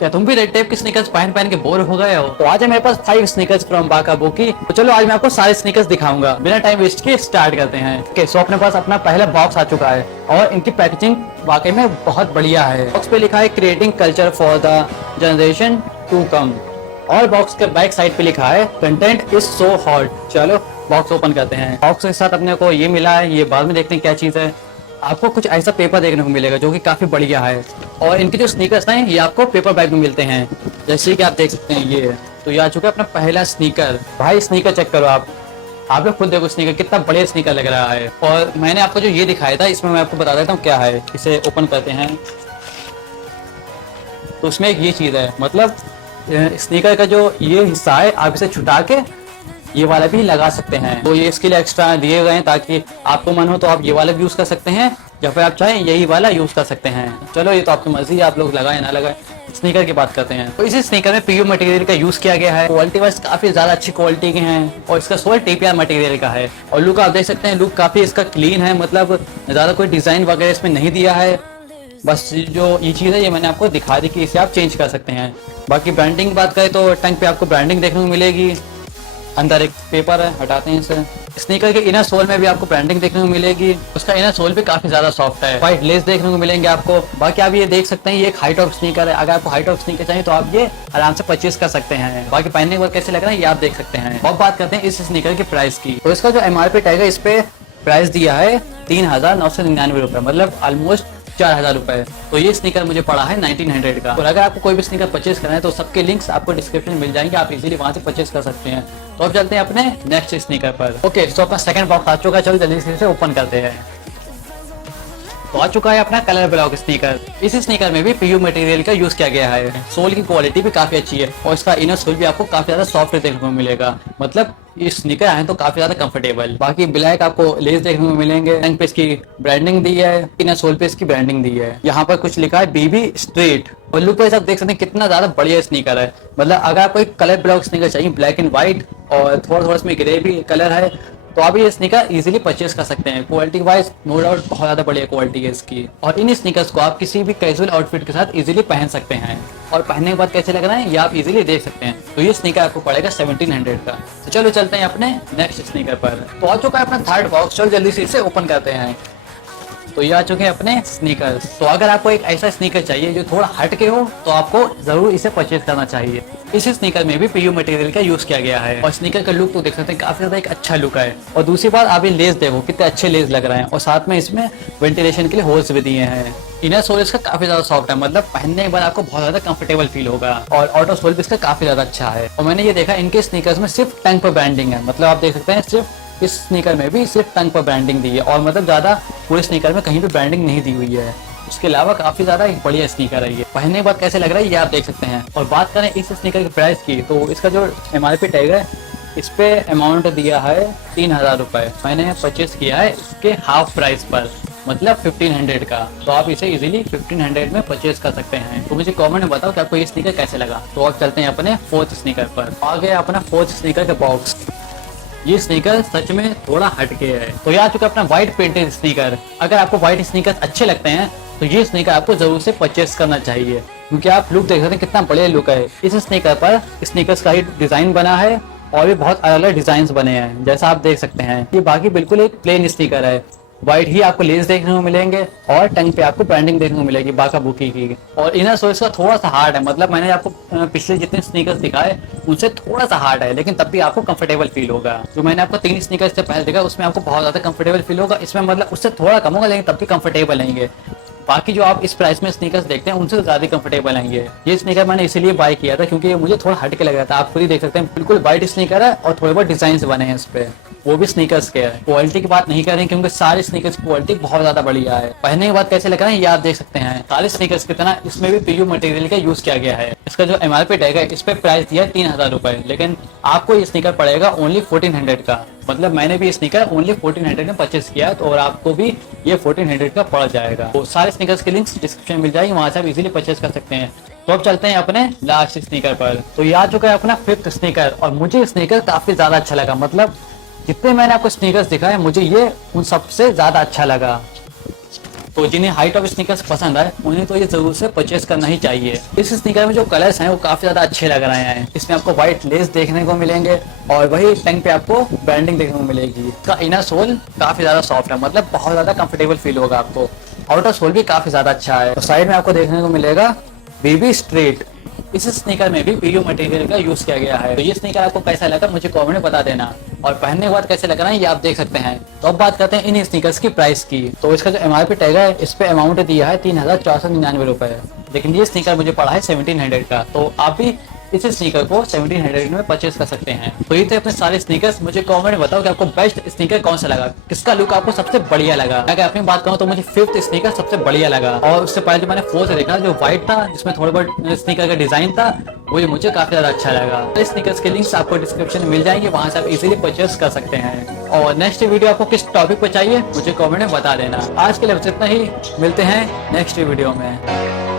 क्या तुम भी रेड टेप की स्नीकर्स पहन पहन के बोर हो गए हो? तो आज है मेरे पास 5 स्नीकर्स फ्रॉम बाका बुकी। तो चलो आज मैं आपको सारे स्नीकर्स दिखाऊंगा। बिना टाइम वेस्ट के स्टार्ट करते हैं। ओके, सो अपने पास अपना पहला बॉक्स आ चुका है और इनकी पैकेजिंग वाकई में बहुत बढ़िया है। बॉक्स पे लिखा है creating culture for the generation to come और बॉक्स के बैक साइड पे लिखा है कंटेंट इज सो हॉट। चलो बॉक्स ओपन करते हैं। बॉक्स के साथ अपने को ये मिला है, ये बाद में देखते हैं क्या चीज़ है। आपको कुछ ऐसा पेपर देखने को मिलेगा जो कि काफी बढ़िया है और इनके जो स्नीकर्स हैं ये आपको पेपर बैग में मिलते हैं, जैसे कि आप देख सकते हैं। ये तो ये आ चुका है अपना पहला स्नीकर। भाई स्नीकर चेक करो आप लोग खुद देखो स्नीकर कितना बढ़िया स्नीकर लग रहा है। और मैंने आपको जो ये दिखाया था इसमें मैं आपको बता देता हूँ क्या है। इसे ओपन करते हैं तो उसमें एक ये चीज़ है, मतलब स्नीकर का जो ये हिस्सा है आप इसे छुटा के ये वाला भी लगा सकते हैं। तो ये इसके लिए एक्स्ट्रा दिए गए हैं ताकि आपको मन हो तो आप ये वाला भी यूज कर सकते हैं या फिर आप चाहें यही वाला यूज कर सकते हैं। चलो ये तो आपकी मर्जी है, आप लोग लगाए ना लगाए। स्नीकर की बात करते हैं तो इसी स्नीकर में पीयू मटेरियल का यूज किया गया है। क्वालिटी वाइज काफी ज्यादा अच्छी क्वालिटी के हैं और इसका सोल टीपीआर मटेरियल का है। और लुक आप देख सकते हैं, लुक काफी इसका क्लीन है, मतलब ज्यादा कोई डिजाइन वगैरह इसमें नहीं दिया है। बस जो ये चीज़ है ये मैंने आपको दिखा दी कि इसे आप चेंज कर सकते हैं। बाकी ब्रांडिंग बात करें तो टंग पे आपको ब्रांडिंग देखने को मिलेगी। अंदर एक पेपर है, हटाते हैं इसे। स्नीकर के इनर सोल में भी आपको ब्रांडिंग देखने को मिलेगी। उसका इनर सोल भी काफी ज्यादा सॉफ्ट है। व्हाइट लेस देखने को मिलेंगे आपको। बाकी आप ये देख सकते हैं ये एक हाई टॉप स्नीकर है। अगर आपको हाई टॉप स्नीकर चाहिए तो आप ये आराम से परचेज कर सकते हैं। बाकी पहनने के बाद कैसे लग रहा है ये आप देख सकते हैं। अब बात करते हैं इस स्नीकर की प्राइस की। तो इसका जो एमआरपी टैग है इस पे प्राइस दिया है 3,999 रुपए, मतलब ऑलमोस्ट 4,000 रुपए। तो ये स्नीकर मुझे पड़ा है 1900 का। और अगर आपको कोई भी स्नीकर परचेज करना है तो सबके लिंक्स आपको डिस्क्रिप्शन में मिल जाएंगे, आप इजीली वहां से परचेज कर सकते हैं। तो अब चलते हैं अपने नेक्स्ट स्नीकर पर। ओके, तो अपना सेकंड बॉक्स आ चुका है, चलो जल्दी से इसे ओपन करते हैं। तो आ चुका है अपना कलर ब्लॉक स्नीकर। इस स्नीकर में भी पीयू मटेरियल का यूज किया गया है। सोल की क्वालिटी भी काफी अच्छी है और इसका इनर सोल भी आपको काफी ज्यादा सॉफ्ट देखने को मिलेगा, मतलब ये स्नीकर है तो काफी ज्यादा कंफर्टेबल। बाकी ब्लैक आपको लेस देखने को मिलेंगे। रंग पे इसकी ब्रांडिंग दी है, इनर सोल पे इसकी ब्रांडिंग दी है। यहाँ पर कुछ लिखा है बीबी स्ट्रीट। और लुक वाइज आप देख सकते हैं कितना ज्यादा बढ़िया स्नीकर है। मतलब अगर आपको एक कलर ब्लॉक स्नीकर चाहिए ब्लैक एंड व्हाइट और थोड़ा थोड़ा इसमें ग्रे भी कलर है तो आप ये स्नीकर इजीली परचेज कर सकते हैं। क्वालिटी वाइज नो डाउट बहुत ज्यादा बढ़िया क्वालिटी है इसकी। और इन स्नीकर्स को आप किसी भी कैजुअल आउटफिट के साथ इजीली पहन सकते हैं और पहनने के बाद कैसे लग रहा है ये आप इजीली देख सकते हैं। तो ये स्नीकर आपको पड़ेगा 1700 का। तो चलो चलते हैं अपने नेक्स्ट स्नीकर पर। तो आ चुका है अपना थर्ड बॉक्स, चलो जल्दी से इसे ओपन करते हैं। तो ये आ चुके हैं अपने स्नीकर्स। तो अगर आपको एक ऐसा स्नीकर चाहिए जो थोड़ा हट के हो तो आपको जरूर इसे परचेज करना चाहिए। इस स्नीकर में भी पीयू मटेरियल का यूज किया गया है और स्नीकर का लुक तो देख सकते हैं काफी ज्यादा एक अच्छा लुक है। और दूसरी बात आप ये लेस देखो कितने अच्छे लेस लग रहे हैं और साथ में इसमें वेंटिलेशन के लिए होल्स भी दिए हैं। इनर सोल इसका काफी ज्यादा सॉफ्ट है, मतलब पहनने के बाद आपको बहुत ज्यादा कंफर्टेबल फील होगा। और आउटर सोल भी इसका काफी ज्यादा अच्छा है। और मैंने ये देखा इनके स्नीकर्स में सिर्फ टंग पर ब्रांडिंग है, मतलब आप देख सकते हैं सिर्फ इस स्नीकर में भी सिर्फ टंग पर ब्रांडिंग दी है और मतलब ज्यादा पूरे स्नीकर में कहीं भी ब्रांडिंग नहीं दी हुई है। उसके अलावा काफी ज्यादा एक बढ़िया स्नीकर है ये। पहनने के बाद कैसे लग रहा है ये आप देख सकते हैं। और बात करें इस स्नीकर की प्राइस की तो इसका जो एमआरपी टैग है इस पे अमाउंट दिया है 3,000 रुपए। मैंने परचेज किया है इसके हाफ प्राइस पर, मतलब 1500 का। तो आप इसे इजीली 1500 में परचेज कर सकते हैं। तो मुझे कमेंट में बताओ कि आपको ये स्नीकर कैसे लगा। तो अब चलते हैं अपने फोर्थ स्नीकर पर। आ गया अपना फोर्थ स्नीकर का बॉक्स। ये स्नीकर सच में थोड़ा हटके है। तो ये आ चुका अपना व्हाइट पेंटेड स्नीकर। अगर आपको व्हाइट स्नीकर अच्छे लगते हैं तो ये स्नीकर आपको जरूर से परचेस करना चाहिए, क्योंकि आप लुक देख सकते हैं कितना बढ़िया लुक है। इस स्नीकर पर स्नीकर्स का ही डिजाइन बना है और भी बहुत अलग अलग डिजाइन बने हैं जैसा आप देख सकते हैं। ये बाकी बिल्कुल एक प्लेन स्नीकर है। व्हाइट ही आपको लेस देखने को मिलेंगे और टंग पे आपको ब्रांडिंग देखने को मिलेगी बाका बुकी की। और इनर सोल इसका थोड़ा सा हार्ड है, मतलब मैंने आपको पिछले जितने स्नीकर्स दिखाए उनसे थोड़ा सा हार्ड है, लेकिन तब भी आपको कंफर्टेबल फील होगा। जो मैंने आपको 3 स्नीकर्स से पहले देखा उसमें आपको बहुत ज्यादा कंफर्टेबल फील होगा, इसमें मतलब उससे थोड़ा कम होगा लेकिन तब भी कंफर्टेबल रहेंगे। बाकी जो आप इस प्राइस में स्नीकर्स देखते हैं उनसे ज्यादा कंफर्टेबल आएंगे। ये स्नीकर मैंने इसीलिए बाय किया था क्योंकि ये मुझे थोड़ा हट के लग रहा था। आप खुद ही देख सकते हैं बिल्कुल व्हाइट स्नीकर है और थोड़े बहुत डिजाइन बने हैं इस पे, वो भी स्नीकर्स के है। क्वालिटी की बात नहीं करें क्योंकि सारे स्नीकर्स की क्वालिटी बहुत ज्यादा बढ़िया है। पहनने के बाद कैसे लग रहा है ये आप देख सकते हैं। सारे स्नीकर्स की तरह इसमें भी पीयू मटेरियल का यूज किया गया है। इसका जो एमआरपी टैग है इस पे प्राइस दिया है 3,000 रुपए, लेकिन आपको ये स्नीकर पड़ेगा ओनली 1400 का। मतलब मैंने भी स्नीकर ओनली 1400 में परचेस किया तो और आपको भी ये 1400 का पड़ जाएगा। तो सारे स्नीकर्स के लिंक्स डिस्क्रिप्शन में मिल जाएगी, वहां से आप इजीली परचेस कर सकते हैं। तो अब चलते हैं अपने लास्ट स्नीकर पर। तो ये आ चुका है अपना फिफ्थ स्नीकर और मुझे स्नीकर काफी ज्यादा अच्छा लगा। मतलब जितने मैंने आपको स्नीकर्स दिखाए मुझे ये उन सबसे ज्यादा अच्छा लगा। तो जिन्हें हाई टॉप स्नीकर्स पसंद आए उन्हें तो ये जरूर से परचेस करना ही चाहिए। इस स्नीकर में जो कलर्स हैं वो काफी ज्यादा अच्छे लग रहे हैं। इसमें आपको व्हाइट लेस देखने को मिलेंगे और वही टंग पे आपको ब्रांडिंग देखने को मिलेगी। इसका इनर सोल काफी ज्यादा सॉफ्ट है, मतलब बहुत ज्यादा कंफर्टेबल फील होगा आपको। आउटर सोल भी काफी ज्यादा अच्छा है। तो साइड में आपको देखने को मिलेगा बीबी स्ट्रीट। इस स्नीकर में भी पीयू मटेरियल का यूज किया गया है। तो ये स्नीकर आपको कैसा लगा मुझे कमेंट में बता देना, और पहनने के बाद कैसे लग रहा है ये आप देख सकते हैं। तो अब बात करते हैं इन स्नीकर्स की प्राइस की। तो इसका जो MRP टैग है इस पे अमाउंट दिया है 3499 रुपए, लेकिन ये स्नीकर मुझे पड़ा है 1700 का। तो आप भी इस स्नीकर को 1700 में परचेस कर सकते हैं। तो ये थे अपने सारे स्नीकर्स। मुझे कमेंट में बताओ कि आपको बेस्ट स्नीकर कौन सा लगा, किसका लुक आपको सबसे बढ़िया लगा। अगर अपनी बात करूं तो मुझे 5th स्नीकर सबसे बढ़िया लगा, और उससे पहले जो मैंने 4th देखा जो व्हाइट था जिसमें थोड़ा बहुत स्नीकर का डिजाइन था वो मुझे काफी ज्यादा अच्छा लगा। तो स्नीकर्स के लिंक्स आपको डिस्क्रिप्शन में मिल जाएंगे, वहां से आप इजीली परचेस कर सकते हैं। और नेक्स्ट वीडियो आपको किस टॉपिक पर चाहिए मुझे कमेंट में बता देना। आज के लिए बस इतना ही, मिलते हैं नेक्स्ट वीडियो में।